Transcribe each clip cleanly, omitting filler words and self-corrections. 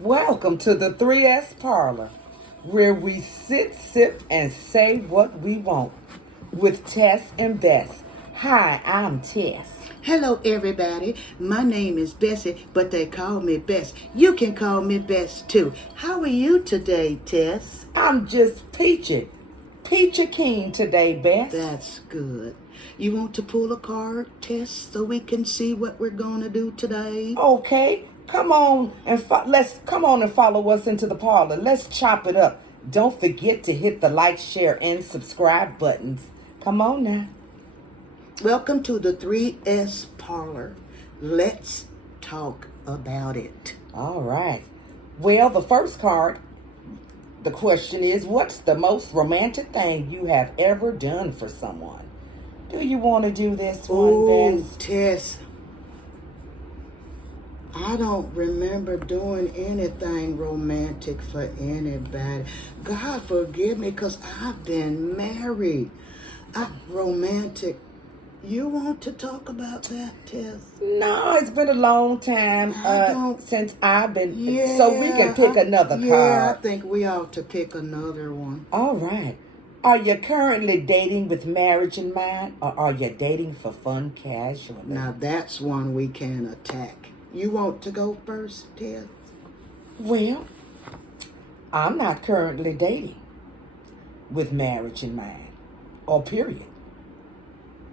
Welcome to the 3S Parlor, where we sit, sip, and say what we want with Tess and Bess. Hi, I'm Tess. Hello, everybody. My name is Bessie, but they call me Bess. You can call me Bess, too. How are you today, Tess? I'm just peachy keen today, Bess. That's good. You want to pull a card, Tess, so we can see what we're going to do today? Okay, come on and follow us into the parlor. Let's chop it up. Don't forget to hit the like, share, and subscribe buttons. Come on now. Welcome to the 3S Parlor. Let's talk about it. All right. Well, the first card, the question is, what's the most romantic thing you have ever done for someone? Do you want to do this one, Oh, Bess? Tess, I don't remember doing anything romantic for anybody. God forgive me, because I've been married. Romantic. You want to talk about that, Tess? No, it's been a long time since I've been. Yeah, So we can pick another card. Yeah, I think we ought to pick another one. All right. Are you currently dating with marriage in mind, or are you dating for fun casually? Now that's one we can attack. You want to go first, Tess? Well, I'm not currently dating with marriage in mind, or period.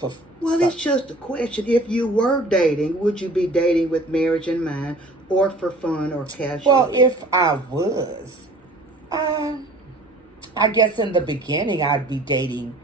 Well, it's just a question. If you were dating, would you be dating with marriage in mind, or for fun or casual? Well, if I was, I guess in the beginning I'd be dating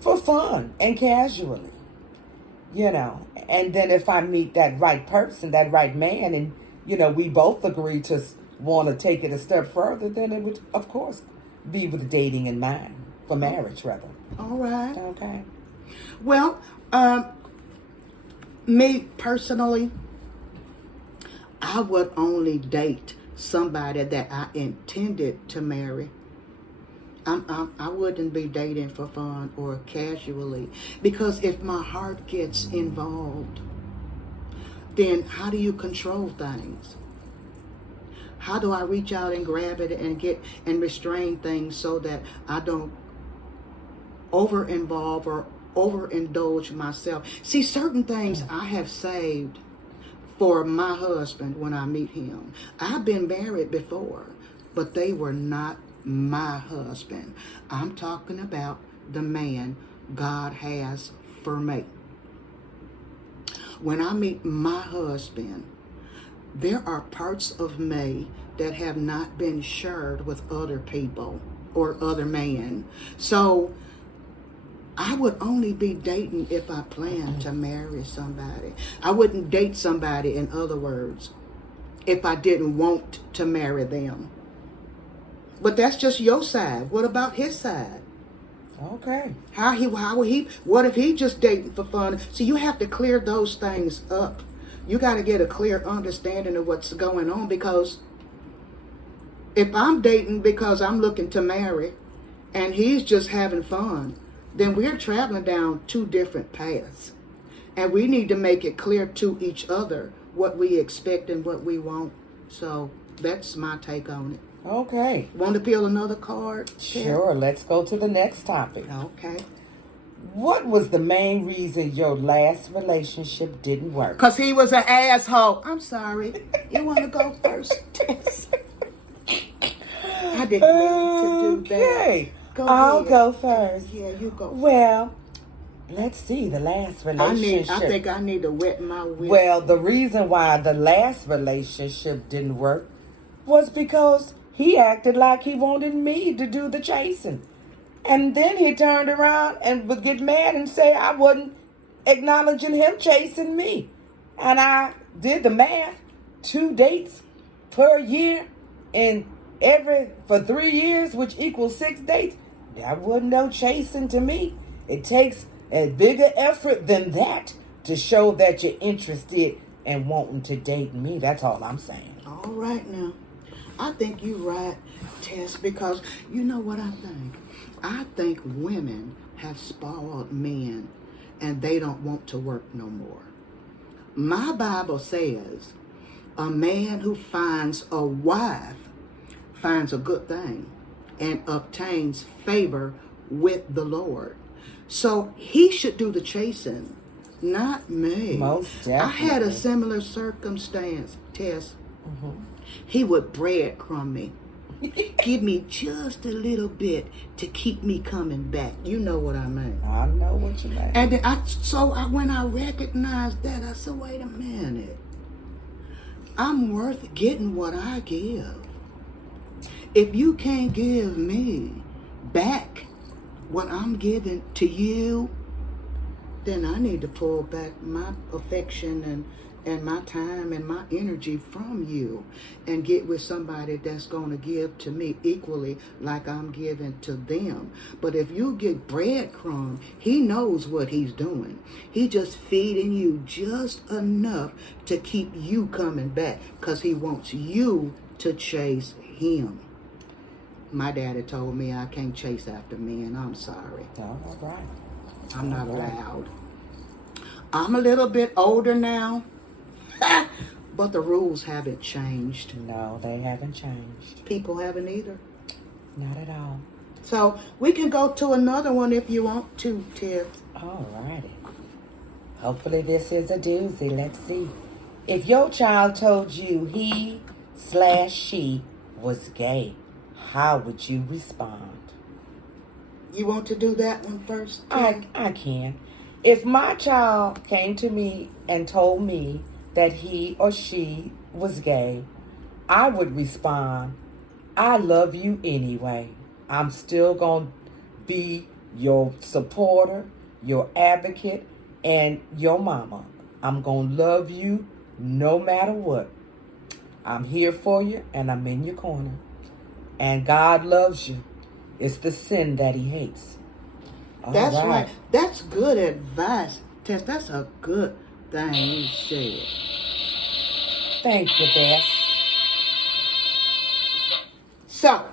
for fun and casually, And then if I meet that right person, that right man, and, we both agree to want to take it a step further, then it would, of course, be with dating in mind, for marriage, rather. All right. Okay. Well, me personally, I would only date somebody that I intended to marry. I wouldn't be dating for fun or casually, because if my heart gets involved, then how do you control things? How do I reach out and grab it and restrain things so that I don't over-involve or overindulge myself? See, certain things I have saved for my husband when I meet him. I've been married before, but they were not my husband. I'm talking about the man God has for me. When I meet my husband, there are parts of me that have not been shared with other people or other men. So I would only be dating if I plan to marry somebody. I wouldn't date somebody, in other words, if I didn't want to marry them. But that's just your side. What about his side? Okay. What if he just dating for fun? So you have to clear those things up. You got to get a clear understanding of what's going on, because if I'm dating because I'm looking to marry and he's just having fun, then we're traveling down two different paths. And we need to make it clear to each other what we expect and what we want. So that's my take on it. Okay. Want to peel another card? Sure, let's go to the next topic. Okay. What was the main reason your last relationship didn't work? Because he was an asshole. I'm sorry. You want to go first, Tess? I didn't mean to do that. Okay. I'll go first. Yeah, you go. Well, let's see, the last relationship. I think I need to wet my whistle. Well, the reason why the last relationship didn't work was because he acted like he wanted me to do the chasing. And then he turned around and would get mad and say I wasn't acknowledging him chasing me. And I did the math, 2 dates per year, and for 3 years, which equals 6 dates. That wasn't no chasing to me. It takes a bigger effort than that to show that you're interested and wanting to date me. That's all I'm saying. All right now. I think you're right, Tess, because you know what I think? I think women have spoiled men and they don't want to work no more. My Bible says A man who finds a wife finds a good thing and obtains favor with the Lord. So he should do the chasing, not me. Most definitely. I had a similar circumstance, Tess. He would breadcrumb me. Give me just a little bit to keep me coming back. You know what I mean. I know what you mean. And then when I recognized that, I said, wait a minute. I'm worth getting what I give. If you can't give me back what I'm giving to you, then I need to pull back my affection and my time and my energy from you and get with somebody that's going to give to me equally like I'm giving to them. But if you get breadcrumb, he knows what he's doing. He just feeding you just enough to keep you coming back because he wants you to chase him. My daddy told me I can't chase after men. I'm sorry. All right. I'm not allowed. I'm a little bit older now. But the rules haven't changed. No, they haven't changed. People haven't either. Not at all. So we can go to another one if you want to, Tiff. All righty. Hopefully this is a doozy. Let's see. If your child told you he/she was gay, how would you respond? You want to do that one first, Tiff? I can. If my child came to me and told me that he or she was gay, I would respond, I love you anyway. I'm still going to be your supporter, your advocate, and your mama. I'm going to love you no matter what. I'm here for you, and I'm in your corner. And God loves you. It's the sin that he hates. That's right. That's good advice, Tess. That's a good thing you said. Thank you, Bess. So,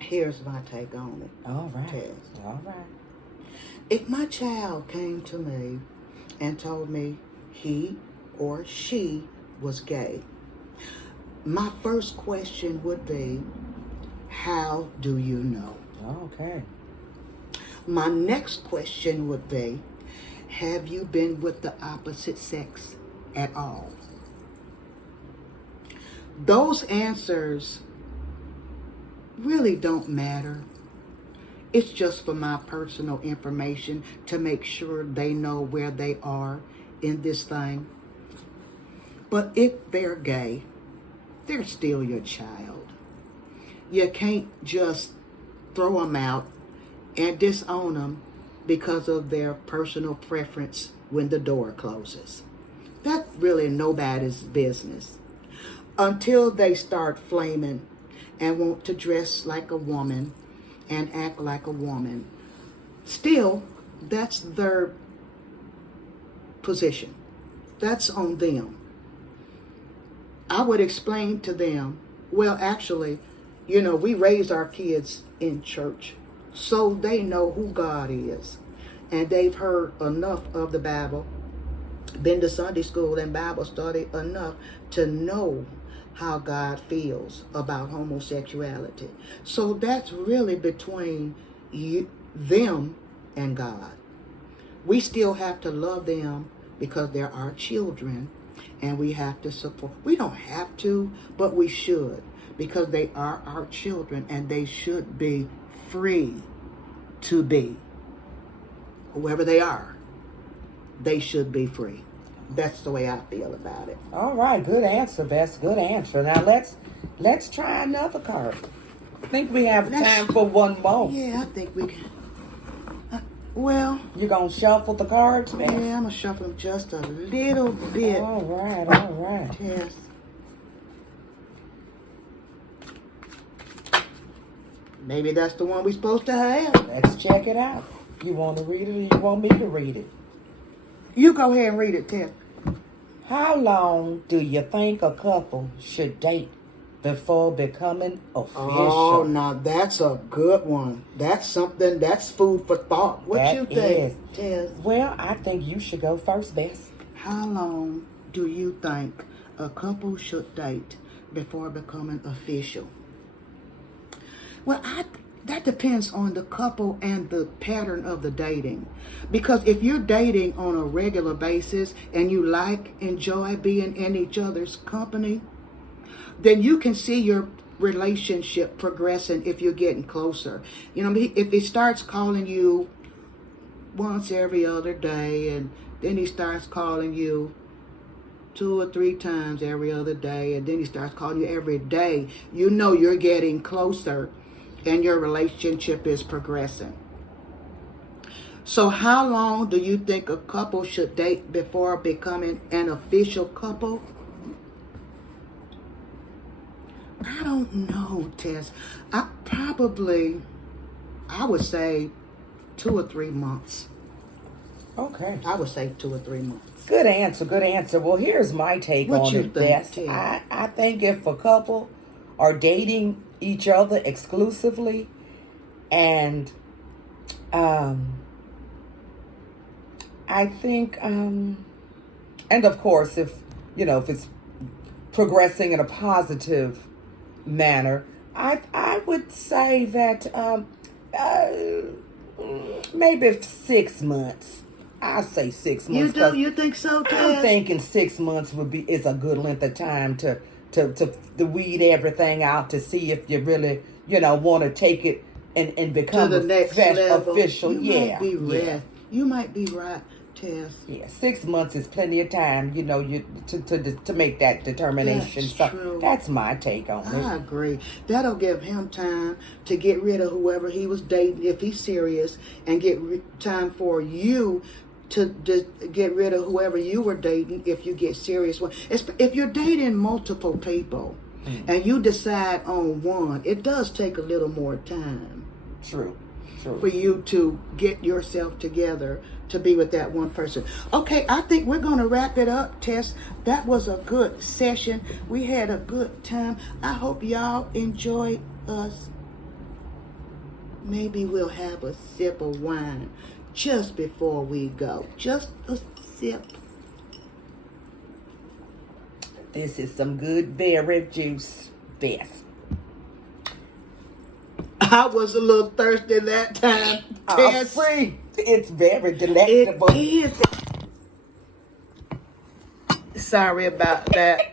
here's my take on it. All right. Tess. All right. If my child came to me and told me he or she was gay, my first question would be, how do you know? Okay. My next question would be, have you been with the opposite sex at all? Those answers really don't matter. It's just for my personal information to make sure they know where they are in this thing. But if they're gay, they're still your child. You can't just throw them out and disown them because of their personal preference when the door closes. That's really nobody's business. Until they start flaming and want to dress like a woman and act like a woman. Still, that's their position. That's on them. I would explain to them, well, actually, we raise our kids in church so they know who God is. And they've heard enough of the Bible, been to Sunday school and Bible study enough to know how God feels about homosexuality. So that's really between them and God. We still have to love them because they're our children, and we have to support. We don't have to, but we should, because they are our children and they should be free to be whoever they are. They should be free. That's the way I feel about it. All right, good answer, Bess. Good answer. Now let's try another card. I think we have time for one more. Yeah, I think we can. Well, you gonna shuffle the cards, Bess? Yeah, I'm gonna shuffle them just a little bit. All right. Yes. Maybe that's the one we're supposed to have. Let's check it out. You want to read it, or you want me to read it? You go ahead and read it, Tess. How long do you think a couple should date before becoming official? Oh, now that's a good one. That's something, that's food for thought. What you think, Tess? Well, I think you should go first, Bess. How long do you think a couple should date before becoming official? Well, that depends on the couple and the pattern of the dating. Because if you're dating on a regular basis and you enjoy being in each other's company, then you can see your relationship progressing if you're getting closer. If he starts calling you once every other day, and then he starts calling you 2 or 3 times every other day, and then he starts calling you every day, you're getting closer and your relationship is progressing. So how long do you think a couple should date before becoming an official couple? I don't know, Tess. I would say 2 or 3 months. Okay. I would say 2 or 3 months. Good answer. Good answer. Well, here's my take What on you it, think, Bess. Ted? I think if a couple are dating each other exclusively, and I think and of course if it's progressing in a positive manner, I would say that maybe 6 months. I'll say 6 months. You think so, Tess? I'm thinking 6 months is a good length of time to weed everything out, to see if you really want to take it and become to the next level. official. You might be right, Tess. Yeah, 6 months is plenty of time, to make that determination. That's true. That's my take on it. I agree. That'll give him time to get rid of whoever he was dating, if he's serious, and get time for you to get rid of whoever you were dating if you get serious. If you're dating multiple people and you decide on one, it does take a little more time. True. For you to get yourself together to be with that one person. Okay, I think we're going to wrap it up, Tess. That was a good session. We had a good time. I hope y'all enjoyed us. Maybe we'll have a sip of wine just before we go. Just a sip. This is some good berry juice, Bess. I was a little thirsty that time, Tess. Free. It's very delectable. It is. Sorry about that.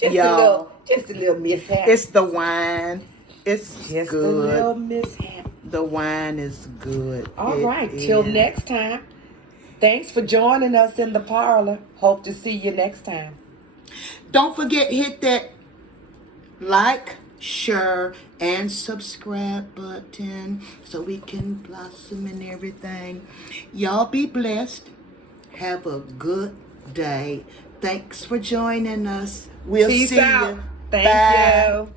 Y'all. Just a little mishap. It's the wine. It's just good. A little mishap. The wine is good. All right. Till next time. Thanks for joining us in the parlor. Hope to see you next time. Don't forget, hit that like, share, and subscribe button so we can blossom and everything. Y'all be blessed. Have a good day. Thanks for joining us. We'll Peace see out. you. Thank Bye. you.